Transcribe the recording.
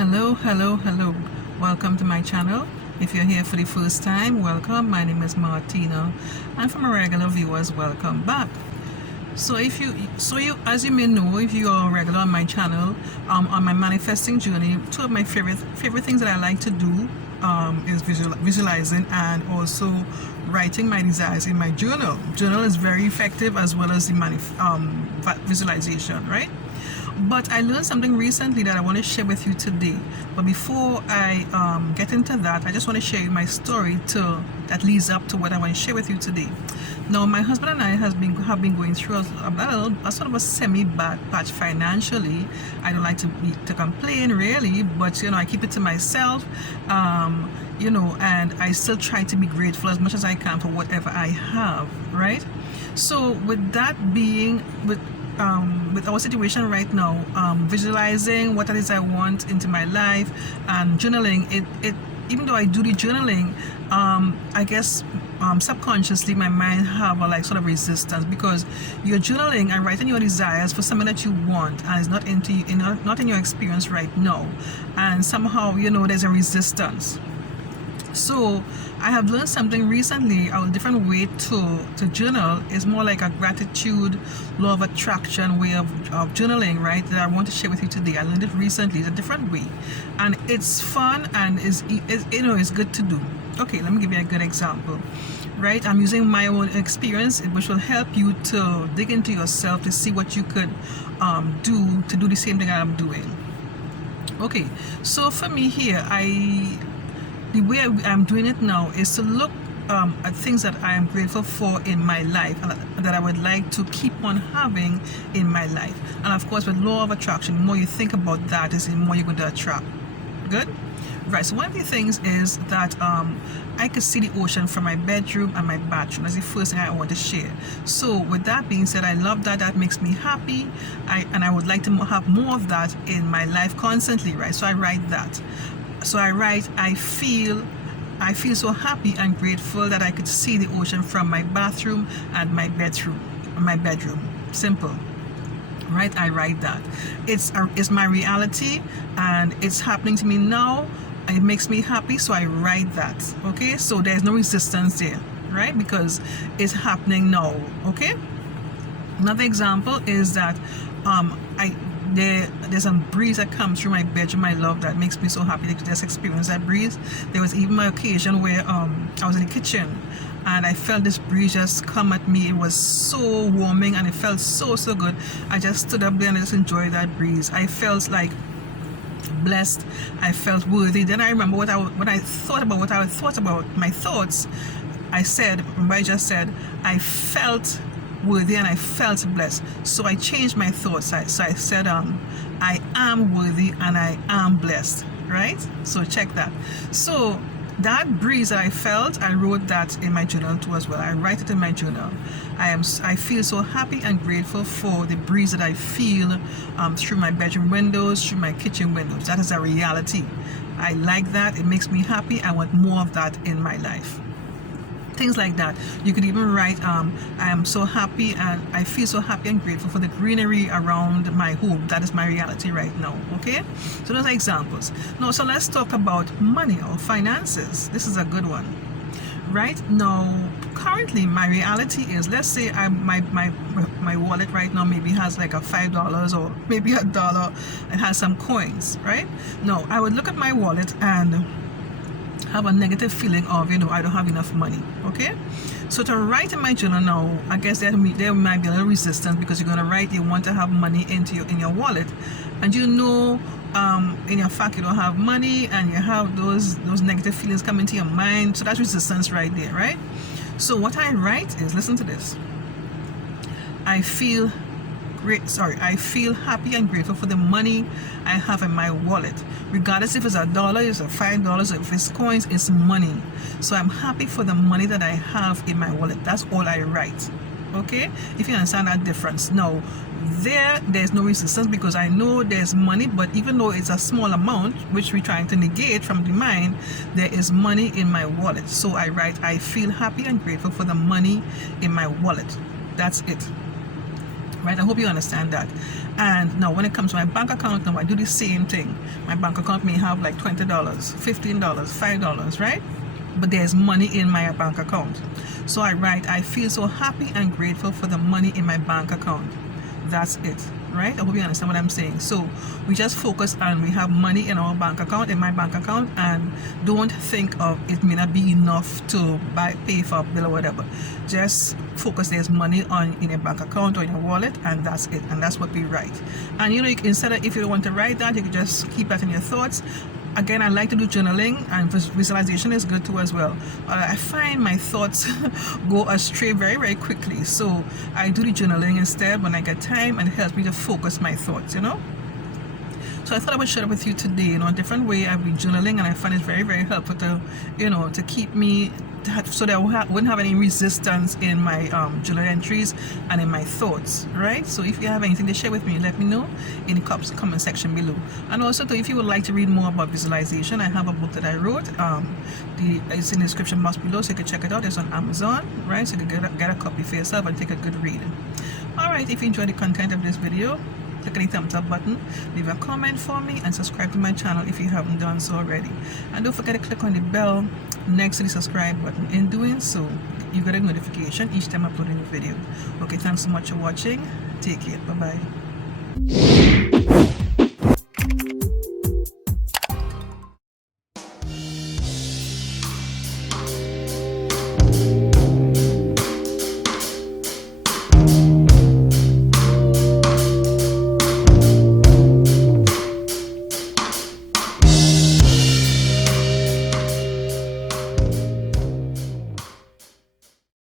Hello. Welcome to my channel. If you're here for the first time, welcome. My name is Martina, and for my regular viewers, welcome back. So as you may know, if you are regular on my channel, on my manifesting journey, two of my favorite things that I like to do is visualizing and also writing my desires in my journal. Journal is very effective as well as the visualization, right? But I learned something recently that I want to share with you today. But before I get into that, I just want to share my story that leads up to what I want to share with you today. Now, my husband and I have been going through a sort of a semi-bad patch financially. I don't like to complain really, but I keep it to myself. And I still try to be grateful as much as I can for whatever I have, right? So with that being with our situation right now, visualizing what it is I want into my life and journaling, it even though I do the journaling, I guess subconsciously my mind have a sort of resistance, because you're journaling and writing your desires for something that you want and it's not in your experience right now, and somehow there's a resistance. So I have learned something recently. A different way to journal is more like a gratitude, law of attraction way of journaling, right? That I want to share with you today. I learned it recently. It's a different way, and it's fun and it's good to do. Okay, let me give you a good example. Right, I'm using my own experience, which will help you to dig into yourself to see what you could do to do the same thing that I'm doing. Okay, so for me here, the way I'm doing it now is to look at things that I am grateful for in my life and that I would like to keep on having in my life. And of course, with law of attraction, the more you think about that, the more you're going to attract. Good? Right, so one of the things is that I could see the ocean from my bedroom and my bathroom. That's the first thing I want to share. So with that being said, I love that. That makes me happy. I would like to have more of that in my life constantly, right? So I write that. So I write, I feel so happy and grateful that I could see the ocean from my bathroom and my bedroom. Simple. Right? I write that. It's my reality and it's happening to me now. It makes me happy, so I write that. Okay? So there's no resistance there, right? Because it's happening now. Okay? Another example is that there's a breeze that comes through my bedroom. I love that. It makes me so happy to just experience that breeze. There was even an occasion where I was in the kitchen and I felt this breeze just come at me. It was so warming and it felt so good. I just stood up there and I just enjoyed that breeze. I felt like blessed. I felt worthy. Then I remember what I thought about my thoughts. I just said I felt worthy and I felt blessed. So I changed my thoughts. So I said I am worthy and I am blessed, right? So check that. So that breeze that I felt, I wrote that in my journal too as well. I write it in my journal. I feel so happy and grateful for the breeze that I feel through my bedroom windows, through my kitchen windows. That is a reality. I like that. It makes me happy. I want more of that in my life. Things like that. You could even write, I am so happy and I feel so happy and grateful for the greenery around my home. That is my reality right now. Okay? So those are examples. Now, so let's talk about money or finances. This is a good one. Right? Now, currently my reality is, let's say my wallet right now maybe has like a $5 or maybe $1 and has some coins, right? Now, I would look at my wallet and have a negative feeling of I don't have enough money. Okay, so to write in my journal now, I guess there might be a little resistance, because you're going to write you want to have money in your wallet, and in your fact you don't have money, and you have those negative feelings come into your mind. So that's resistance right there, right? So what I write is, listen to this. I feel happy and grateful for the money I have in my wallet. Regardless if it's $1, it's $5, if it's coins, it's money. So I'm happy for the money that I have in my wallet. That's all I write. Okay? If you understand that difference. Now, there's no resistance, because I know there's money, but even though it's a small amount, which we're trying to negate from the mind, there is money in my wallet. So I write, I feel happy and grateful for the money in my wallet. That's it. right? I hope you understand that. And now when it comes to my bank account, now I do the same thing. My bank account may have like $20, $15, $5, right? But there's money in my bank account. So I write, I feel so happy and grateful for the money in my bank account. That's it, right? I hope you understand what I'm saying. So we just focus on we have money in our bank account, in my bank account, and don't think of it may not be enough to pay for a bill or whatever. Just focus there's money in your bank account or in your wallet, and that's it. And that's what we write. And you know, instead of, if you don't want to write that, you can just keep that in your thoughts. Again, I like to do journaling, and visualization is good too as well. I find my thoughts go astray very, very quickly. So I do the journaling instead when I get time, and it helps me to focus my thoughts, you know. So I thought I would share it with you today, you know, a different way I've been journaling, and I find it very, very helpful to, you know, to keep me, so that I wouldn't have any resistance in my journal entries and in my thoughts, right? So if you have anything to share with me, let me know in the comment section below. And also, if you would like to read more about visualization, I have a book that I wrote. It's in the description box below, so you can check it out. It's on Amazon, right? So you can get a copy for yourself and take a good read. All right, if you enjoyed the content of this video, click on the thumbs up button, leave a comment for me, and subscribe to my channel if you haven't done so already. And don't forget to click on the bell next to the subscribe button. In doing so, you get a notification each time I upload a new video. Okay, thanks so much for watching. Take care. Bye bye.